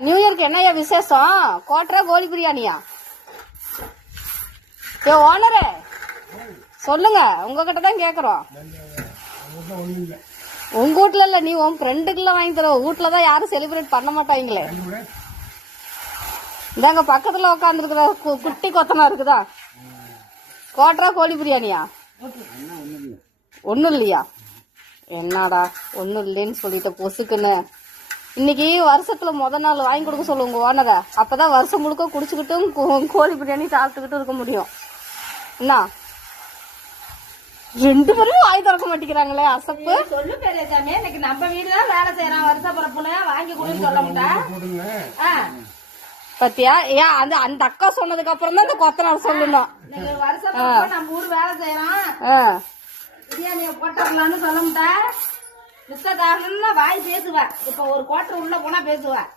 New இயர்க்கு என்னையா விசேஷம்? கோட்டரா கோழி பிரியாணியா? ஏ ஓனரே சொல்லுங்க, உங்ககிட்ட தான் கேக்குறோம். உங்க வீட்டுல இல்ல, நீ உன் ஃப்ரெண்டுக்குலாம் வாங்கி தர. வீட்டுலதான் யாரும் செலிப்ரேட் பண்ண மாட்டாங்களே. இந்தாங்க பக்கத்துல உட்காந்துருக்குதா குட்டி கொத்தனா இருக்குதா? கோட்டரா கோழி பிரியாணியா? ஒண்ணும் இல்லையா? என்னடா ஒண்ணும் இல்லைன்னு சொல்லிட்ட பொசுக்குன்னு. இன்னைக்கு வருஷத்துல நாள் வாங்கி கொடுக்க சொல்லு உங்க ஓனரை. அப்பதான் வருஷம் முழுக்க குடிச்சுக்கிட்டும் கோழி பிரியாணி சாப்பிட்டுக்கிட்டும் இருக்க முடியும். என்ன 2 பேரும் வாங்கி திறக்க மாட்டேங்கிறாங்களே, அசப்பு. சொல்லு பெரியசாமி, இன்னைக்கு நம்ம வீடுதான் வேலை செய்யறான். வருஷ பிறப்புன்னு வாங்கி கொடுன்னு சொல்ல மாட்டேன். பத்தியா? ஏன் அந்த அக்கா சொன்னதுக்கு அப்புறம் தான் இந்த கொத்தனார் சொல்லணும். வருஷ பிறப்பு நம்ம ஊர் வேலை செய்யறான், பிரியாணிய போட்டலான்னு சொல்ல மாட்டேன். மித்த காரணம்னா வாய் பேசுவேன். இப்ப ஒரு கோட்டை உள்ள போனா பேசுவேன்.